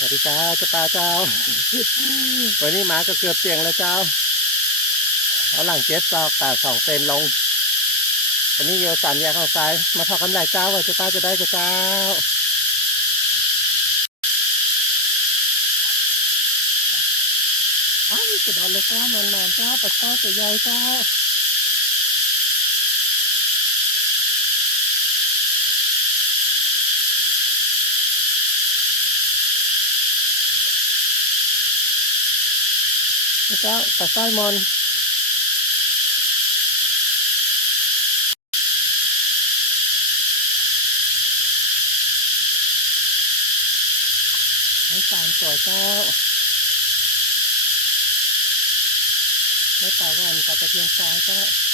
สวัสดีจ้าเจ้าตาเจ้า วันนี้หมาก็เกือบเตียงแล้วเจ้า เอาหลังเจ็ดซอกตาสองเซนลงวันนี้โยสามแยกข้างซ้าย มาทอกกำไรเจ้าว่าเจ้าตาจะได้กับเจ้าอ้าวจะโดนเลยเจ้ามันนานเจ้าปัดเจ้าตัวใหญ่เจ้า เจ้าปัดไส้มอนน้ำตาลตัวเจ้าไม่ตาวันกับตะเทียมซ้ายเจ้า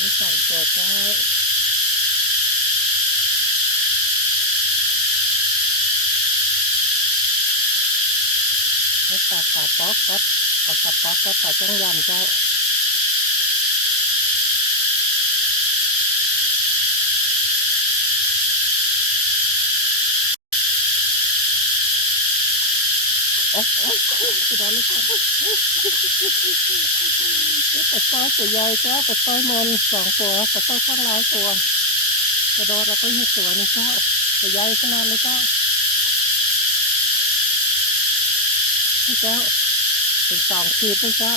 ไม่ตามตัวเจ้าไม่ตาขาป๊อกก๊อดปากขาป๊อกก๊อดตาจ้องยำเจ้า โอ้โหกระโดดเลยค่ะปลาสร้อยตัวใหญ่จ้าปลาสร้อยมอนสองตัวปลาสร้อยข้างหลายตัวกระโดดแล้วก็หิดตัวนี่เจ้าตัวใหญ่ขนาดเลยเจ้านี่เจ้าเป็นสองขีดนี่เจ้า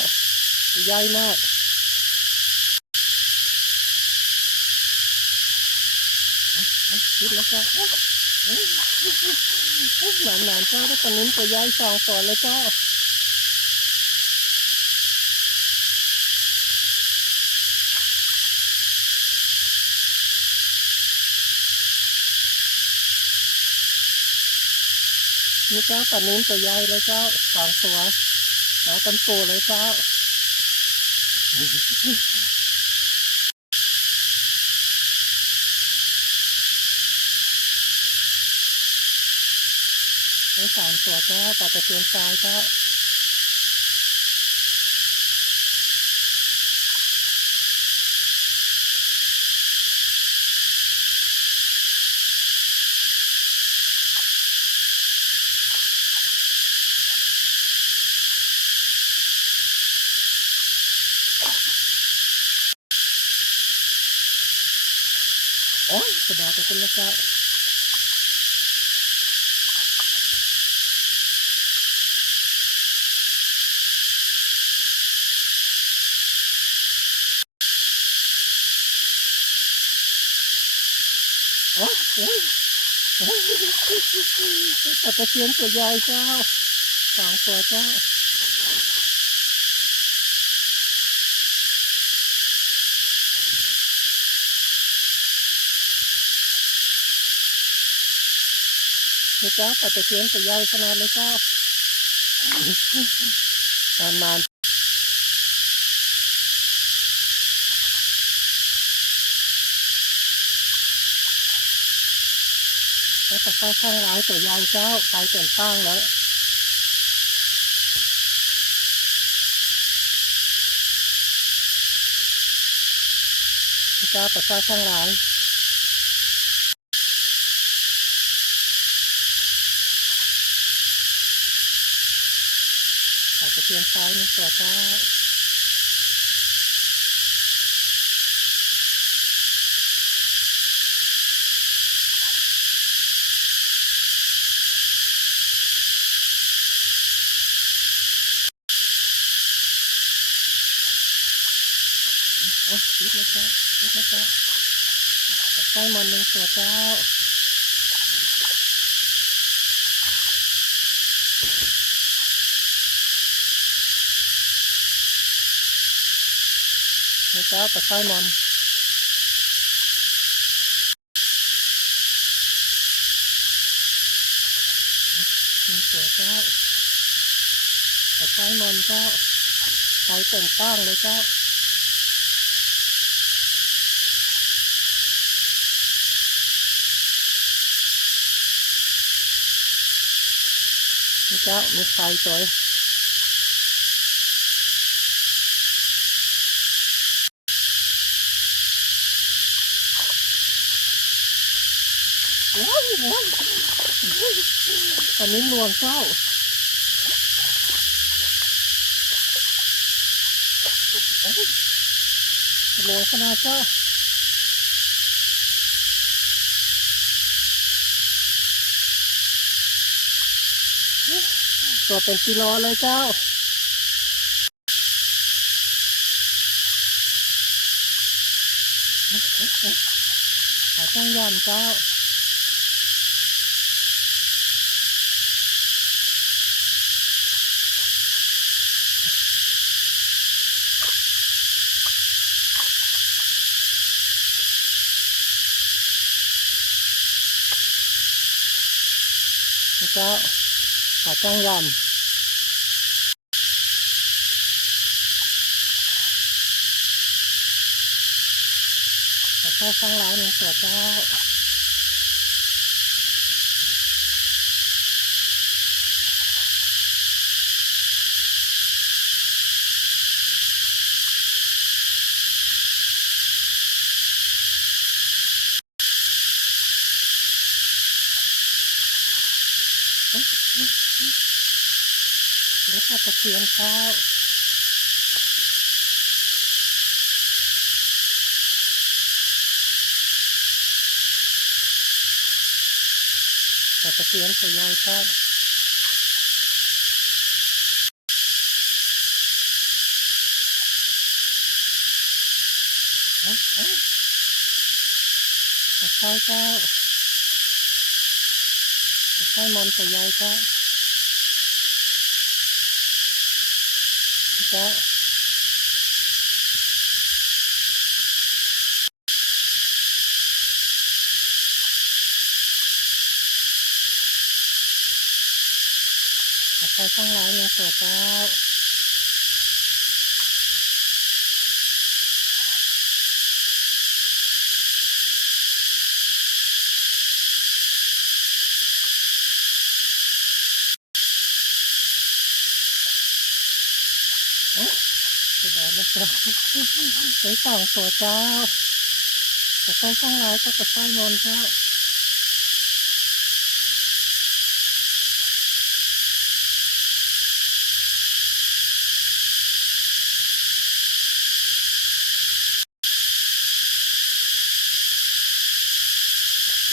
ตัวใหญ่มากคิดแล้วก็ หนานหนานเจ้าได้ปลานิ้นตัวใหญ่สองตัวเลยเจ้านี่เจ้าปลานิ้ตัวใหญ่เลยเจ้าสองตัวหนากันตัวเลยเจ้า สามตัวเจ้าปลาตะเพียนทรายเจ้าโอ้ยกระดอกกระตุ้นแล้วเจ้า โอ้ยโอ้ยโอ้ยปลาตะเพียนตัวใหญ่เจ้าสองตัวเจ้าเจ้าปลาตะเพียนตัวใหญ่ขนาดเลยเจ้านานนานๆ แล้วตะไคร้ข้างร้ายตัวใหญ่เจ้าไปเต็มตั้งแล้วเจ้าตะไคร้ข้างร้ายปลาตะเพียนซ้ายนี่ตัวเโอ้ยติดแล้วเจ้าติดแล้วเจ้าตะไคร้มันหนึ่งตัวเจ้าเนี่ยเจ้าตะไคร้มันหนึ่งตัวเจ้าตะไคร้มันเจ้าไปเต็มตั้งเลยเจ้า นี่เจ้ามีไฟตัวว้าวว้าวอันนี้ลวงเจ้าเอ้ยลวงขนาดเจ้า ตัวเป็นกิโลเลยเจ้าขาจ้างยอนเจ้าเจ้า ขาจ้างยอนแต่ก็ข้างร้านหนึ่งตัวเจ้า เล็กตะเคียนเจ้าตะเคียนตัวใหญ่เจ้าเอ้ยเอ้ยตะไคร้เจ้า ตะไคร้มันตัวใหญ่เจ้าเจ้าตะไคร้ข้างร้านหนึ่งเจ้าไปเดินแล้วเจ้า ไปสองตัวเจ้าตะไคร้ข้างร้ายก็ตะไคร้มนเจ้า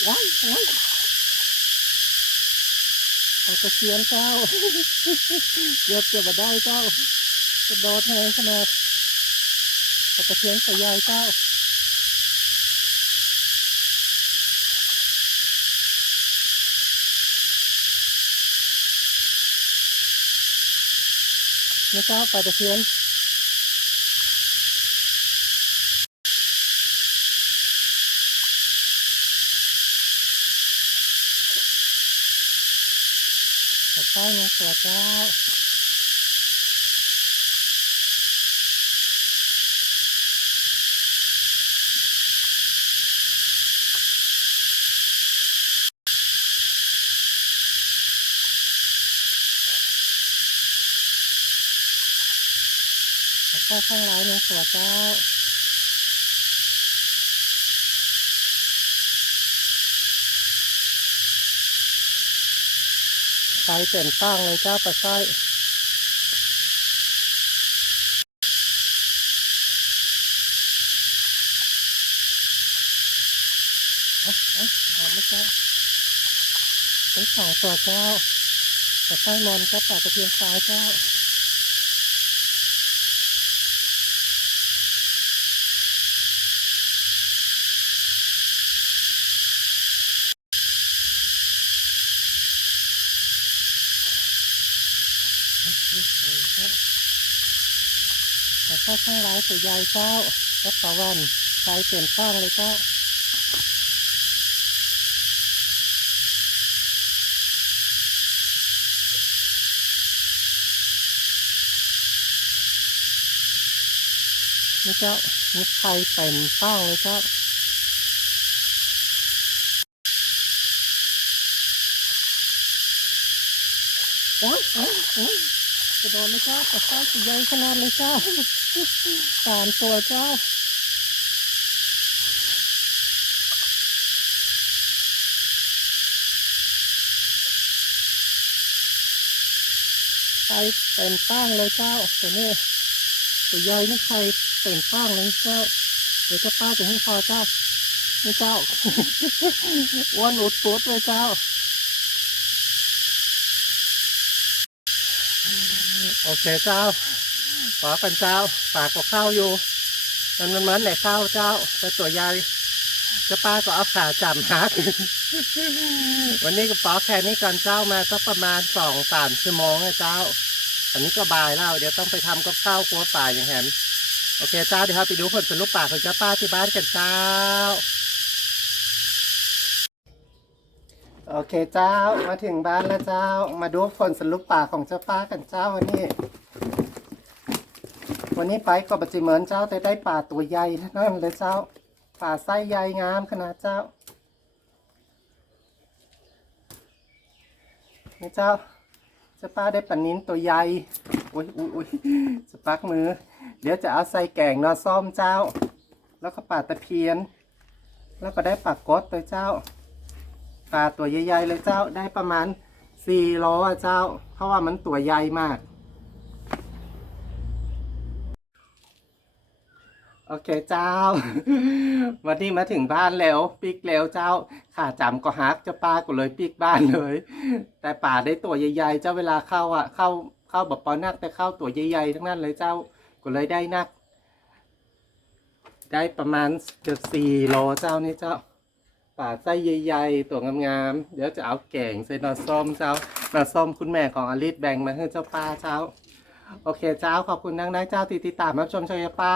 ว้ายว้ายปลาตะเคียนเจ้าเกือบจะมาได้เจ้า กระโดดแรงขนาด ตะเคียนตัวใหญ่เจ้านี่เจ้าปลาตะเคียนตะไคร้ในตัวเจ้า แล้วก็ข้างร้ายในตัวเจ้าไฟเต็มตั้งเลยเจ้าปลาสร้อยเอ๊ะเอ๊ะเอาไหมเจ้าไปสองตัวเจ้าปลาสร้อยมอนกับปลาตะเพียนซ้ายเจ้า แต่ก็ข้างร้ายตัวใหญ่เจ้าก็ตะวันไฟเปลี่ยนข้างเลยเจ้านี่เจ้านี่ไฟเต็มตั้งเลยเจ้าเโอ้ยโอ้ยโอ้ยกระโดดเลยเจ้าปลาสร้อยตัวใหญ่ขนาดเลยเจ้า สามตัวเจ้าไข่เต็มป้งเลยเจ้าตัวนี้ตัวใหญ่นี่ไข่เต็มป้งเลยเจ้าเดี๋ยวเจะป้าจะให้พอเจ้านี่เจ้าอ้วนอุดปุดเลยเจ้าโอเคเจ้า ขอเป็นเจ้าปากก็เข้าอยู่ มันมันเหมือนไหนข้าเจ้าแต่ตัวใหญ่จ้าป้าก็เอาขาจับหาวันนี้ก็ปอแค่นี้ก่อนเจ้ามาก็ประมาณสองสามชั่วโมงนะเจ้า อันนี้ก็บายแล้วเดี๋ยวต้องไปทำกับข้าวกลัวป่าอย่างแหนโอเคเจ้าเดี๋ยวเราไปดูผลสรุปป่าของเจ้าป้าที่บ้านกันเจ้า โอเคเจ้ามาถึงบ้านแล้วเจ้า มาดูผลสรุปป่าของเจ้าป้ากันเจ้าวันนี้ วันนี้ไปก็บัจิเหมือนเจ้าแต่ได้ป่าตัวใหญ่นั่นเลยเจ้า ป่าไส้ใหญ่งามขนาดเจ้านี่เจ้าจ้าป้าได้ปลานิ้นตัวใหญ่อุ้ยอุ้ยอุ้ยจะปักมือ เดี๋ยวจะเอาใส่แกงนอส้มเจ้า แล้วก็ปลาตะเพียน แล้วก็ได้ปลากดตัวเจ้าปลาตัวใหญ่ๆเลยเจ้าได้ประมาณสี่โลอเจ้า เพราะว่ามันตัวใหญ่มาก โอเคเจ้า วันนี้มาถึงบ้านแล้ว ปิกแล้วเจ้าขาจำก็ฮักเจ้าป้าก็เลยปิกบ้านเลย แต่ป่าได้ตัวใหญ่ๆ เจ้าเวลาเข้าอะ เข้าเข้าแบบปอนักแต่เข้าตัวใหญ่ๆทั้งนั้นเลยเจ้าก็เลยได้นัก ได้ประมาณเกือบสี่โลเจ้านี่เจ้าป่าไส้ใหญ่ๆ ตัวงามๆ เดี๋ยวจะเอาแกงใส่นอส้มเจ้านอส้มคุณแม่ของอลิศแบ่งมาให้เจ้าป้าเจ้า โอเคเจ้าขอบคุณนักนักเจ้าที่ติดตามรับชมชอยป้า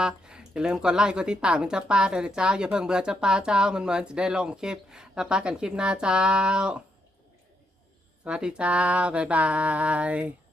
อย่าลืมกดไลค์กดติดตามเป็นเจ้าป้าด้วยนะเจ้าอย่าเพิ่งเบื่อเจ้าป้าเจ้ามันเหมือนจะได้ลงคลิป แล้วป้ากันคลิปหน้าเจ้า สวัสดีเจ้า บ๊ายบาย